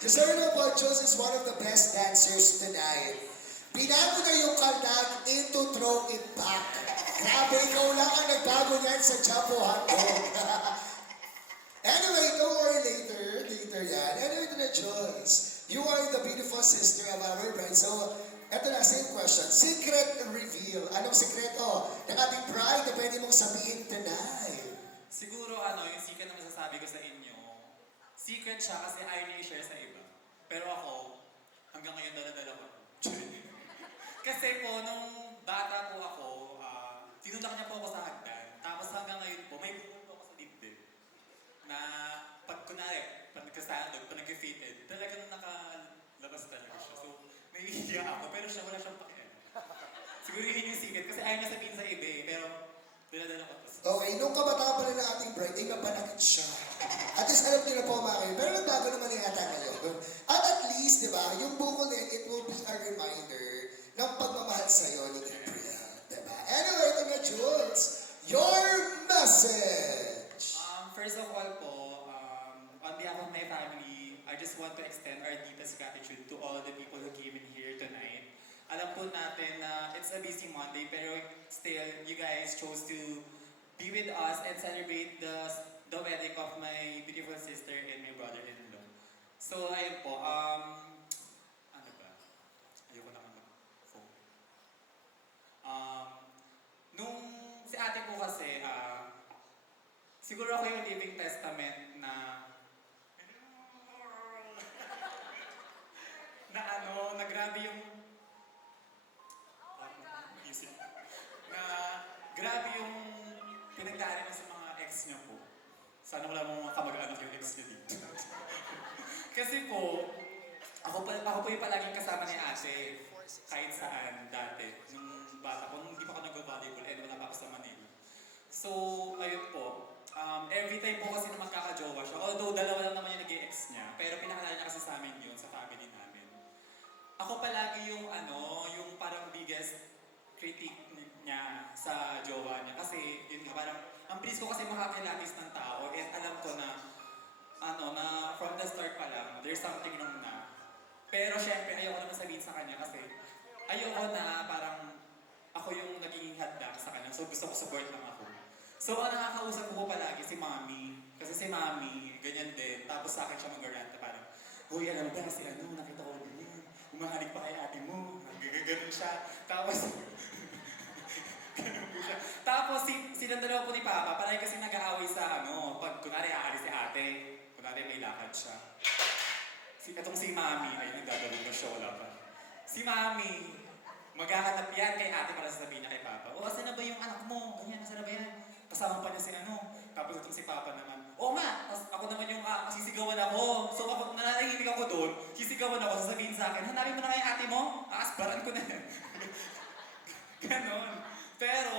Joserno Ponchos is one of the best dancers tonight. Binago na yung kaldag into throw it back. Grabe, ikaw lang ang nagbago niyan sa Chapo Hotdog. Anyway, don't worry later. Later yan. Anyway, to the Joyce. You are the beautiful sister of our bride. So, eto na, same question. Secret reveal. Anong sikreto ng ating bride na pwede mong sabihin tonight? Siguro yung secret na masasabi ko sa inyo, secret siya kasi ayaw niya i-share sa iba. Pero ako, hanggang ngayon dala-dala ko. Kasi po, nung bata po ako, tinulak niya po ako sa hagdan. Tapos hanggang ngayon po, may bukol po ako sa dibdib. Na pag kunwari, pag nagkasandog, pag nag-fitted, talagang nakalabas talaga siya. So, nahihiya ako, pero siya wala siyang pakialam. Siguro yun yung secret kasi ayaw niya sabihin sa iba eh, pero dala-dala ko to. Okay, nung kabataan pa rin ng ating bride, ay mapanakit siya. At least alam niyo na po mga kayo, pero nagbago naman yung ata ngayon. At least, di ba, yung buko din, it will be a reminder ng pagmamahal sa'yo ni Gabriel. Di ba? Anyway, ito na, Jules, your message! First of all po, on behalf of my family, I just want to extend our deepest gratitude to all the people who came in here tonight. Alam po natin na it's a busy Monday, pero still, you guys chose to be with us and celebrate the wedding of my beautiful sister and my brother-in-law. So, ayun po, ano ba? Ayoko naman mag-phone. Nung si ate po kasi, siguro ako yung living testament na na grabe yung na grabe yung pinagdaanan niya sa mga ex niya po. Sana wala mong mga kamag-anak yung ex niya dito. Kasi po, ako po yung palaging kasama ni ate kahit saan dati. Nung bata ko, nung hindi pa ako nag-volleyball and wala pa ako sa Manila. So, ayun po. Every time po kasi na magkaka-jowa siya, although dalawa lang naman yung nag-ex niya, pero pinakalala niya kasi sa amin yun, sa family namin. Ako palagi yung yung parang biggest critique niya sa jowa niya. Kasi, yun nga, parang, ang bilis ko kasi makakilapis ng tao, and alam ko na, na from the start pa lang, there's something wrong na. Pero syempre, ayoko naman sabihin sa kanya kasi, ayoko na parang, ako yung naging hadlang sa kanya. So, gusto ko support lang ako. So, ang nakakausap ko po palagi si Mami. Kasi si Mami, ganyan din. Tapos sa akin siya mag-rant na parang, Uy, alam ba kasi nakita ko din yan. Umahalik pa kay ate mo. Ganun siya. Tapos, ganun po siya. Tapos, silang dalawa po ni Papa, parang kasi nag-aaway sa pag kunwari aalis si ate, kunwari may lakad siya. Itong si Mami, ay nagdadalong na siya, wala pa. Si Mami, maghahanap yan kay ate para sasabihin niya kay Papa, O, asan na ba yung anak mo? Ganyan, asan na ba yan? Kasama pa niya si Tapos itong si Papa naman, Oo nga, ako naman yung sisigawan ako. So kapag nananahimik ako doon, sisigawan ako, sasabihin sa akin, hanapin mo na kay ate mo? Aasbaran ko na yan. Ganon. Pero,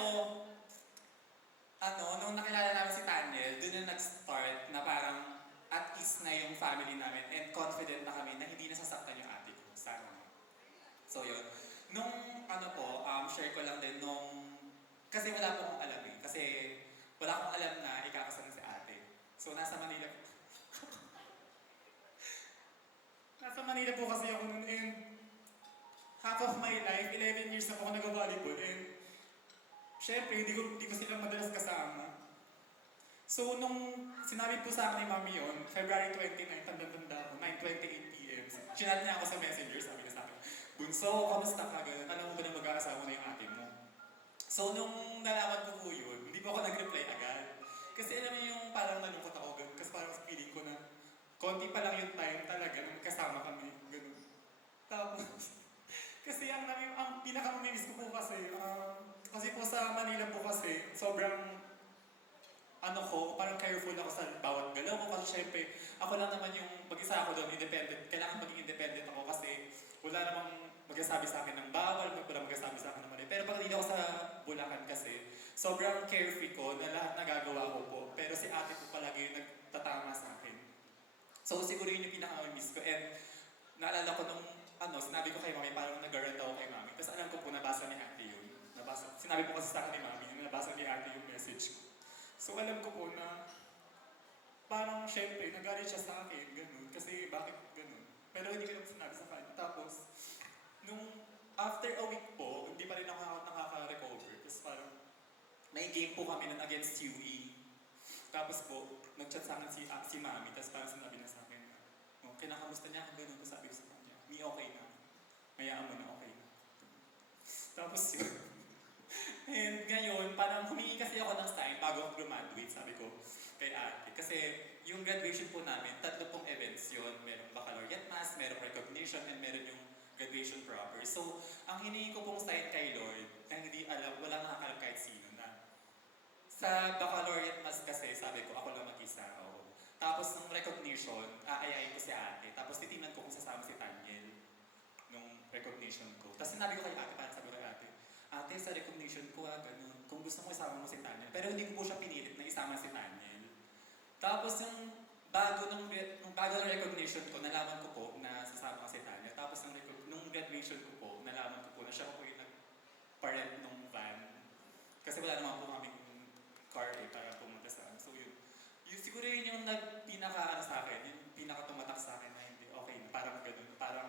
nung nakilala namin si Tanyel, doon na nag-start na parang at ease na yung family namin and confident na kami na hindi nasasaktan yung ate ko. Sana. So yun. Nung share ko lang din kasi wala po akong alam eh. Kasi wala akong alam na ikakasal si ate. So nasa Manila po. Nasa Manila po kasi ako noon and half of my life, 11 years na po ako nag-volleyball and syempre, hindi ko sila madalas kasama. So, nung sinabi po sa akin ni Mami yun, February 29, tanda-tanda ako, 9:28 p.m. Chinat niya ako sa messenger, sabi niya sa akin, Bunso, kamusta ka? Ganun, alam mo ba na mag-aasawa na yung ate mo? So, nung nalaman ko po yun, hindi po ako nag-reply agad. Kasi alam mo yung parang nalungkot ako, ganun, kasi parang feeling ko na konti pa lang yung time talaga nung kasama kami, ganun. Tapos, kasi ang pinakamamiss ko po kasi po sa Manila po kasi, sobrang, parang careful ako sa bawat galaw ko kasi syempre, ako lang naman yung mag-isa ako doon, independent. Kailangan maging independent ako kasi wala namang magsasabi sa akin ng bawal, wala magsasabi sa akin ng mali. Pero pag dito ako sa Bulacan kasi, sobrang carefree ko na lahat nagagawa ko po. Pero si ate po palagi yung nagtatama sa akin. So siguro yun yung pinaka-miss ko. And naalala ko nung sinabi ko kay Mami, parang nag-rant ako kay Mami. Tapos alam ko po, nabasa ni ate yun. Sinabi po kasi sa akin ni Mami, nabasa ni ate yung message ko. So alam ko po na parang syempre, nagalit siya sa akin, ganun. Kasi bakit ganun? may game po kami nun against UE. Tapos po, nag-chat sa akin si Mami, tapos parang sinabi na sa akin, kinakamusta niya ako ganun, tapos sabi ko sa kanya, Mi, okay na. Mayaan mo na, okay na. Tapos yun. And ngayon, parang humingi kasi ako ng sign bago ako graduate, sabi ko kay ate. Kasi yung graduation po namin, 3 pong events yun. Merong baccalaureate mass, merong recognition, and meron yung graduation proper. So, ang hiningi ko pong sign kay Lord, na hindi alam, wala nakakalam kahit sino na. Sa baccalaureate mass kasi, sabi ko, ako lang mag-isa. Oh. Tapos ng recognition, aayayin ko si ate. Tapos titingnan ko kung sasama si Daniel nung recognition ko. Tapos sinabi ko kay ate, parang sabi ko kay ate, ate, sa recognition ko, ganun. Kung gusto mo, isama mo si Daniel. Pero hindi ko po siya pinilit na isama si Daniel. Tapos yung bago ng recognition ko, nalaman ko po na sasama si Daniel. Tapos nung graduation ko po, nalaman ko po na siya po yung nag-parent nung van. Kasi wala naman po kaming car para pumunta sa amin. So yun siguro yun yung pinaka sa akin, yung pinaka tumatak sa akin na hindi okay na parang ganun, parang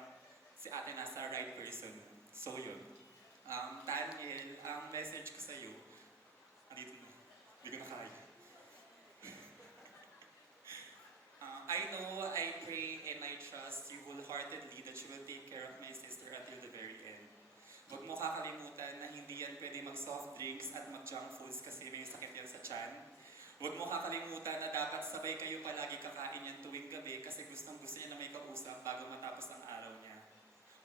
si ate nasa right person. So yun. Daniel, ang message ko sa iyo, andito na, hindi ko na kaya. I know, I pray, and I trust you wholeheartedly that you will take care of my sister until the very end. Huwag mo kakalimutan na hindi yan pwede mag-soft drinks at mag-junk foods kasi may sakit yan sa tiyan. Huwag mo kakalimutan na dapat sabay kayo palagi kakain yan tuwing gabi kasi gustong-gusto niya na may kausap bago matapos ang araw niya.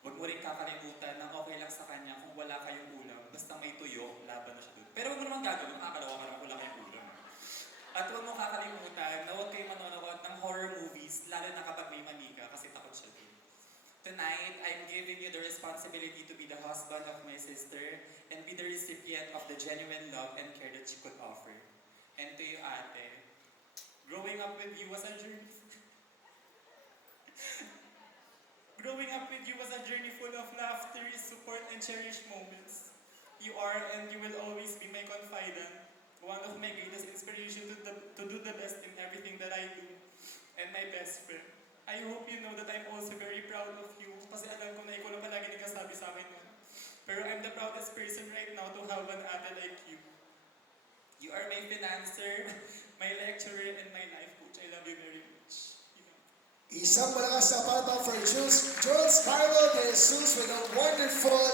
Huwag mo rin kakalimutan na okay lang sa kanya kung wala kayong ulam, basta may tuyo, laban na siya doon. Pero huwag mo naman gagawin, makakalawa ka naman wala kayong ulam. At huwag mo kakalimutan na huwag kayo manonood ng horror movies, lalo na kapag may manika kasi takot siya din. Tonight, I'm giving you the responsibility to be the husband of my sister and be the recipient of the genuine love and care that she could offer. And to you, ate, growing up with you was a journey. Growing up with you was a journey full of laughter, support, and cherished moments. You are and you will always be my confidant, one of my greatest inspiration to do the best in everything that I do, and my best friend. I hope you know that I'm also very proud of you, kasi alam ko na ikaw lang palagi nagkasabi sa akin nun. Pero I'm the proudest person right now to have an ate like you. You are my financer, my lecturer, and my life coach. I love you very much. Isang malakas na palpak for Jules Carlo de Jesus with a wonderful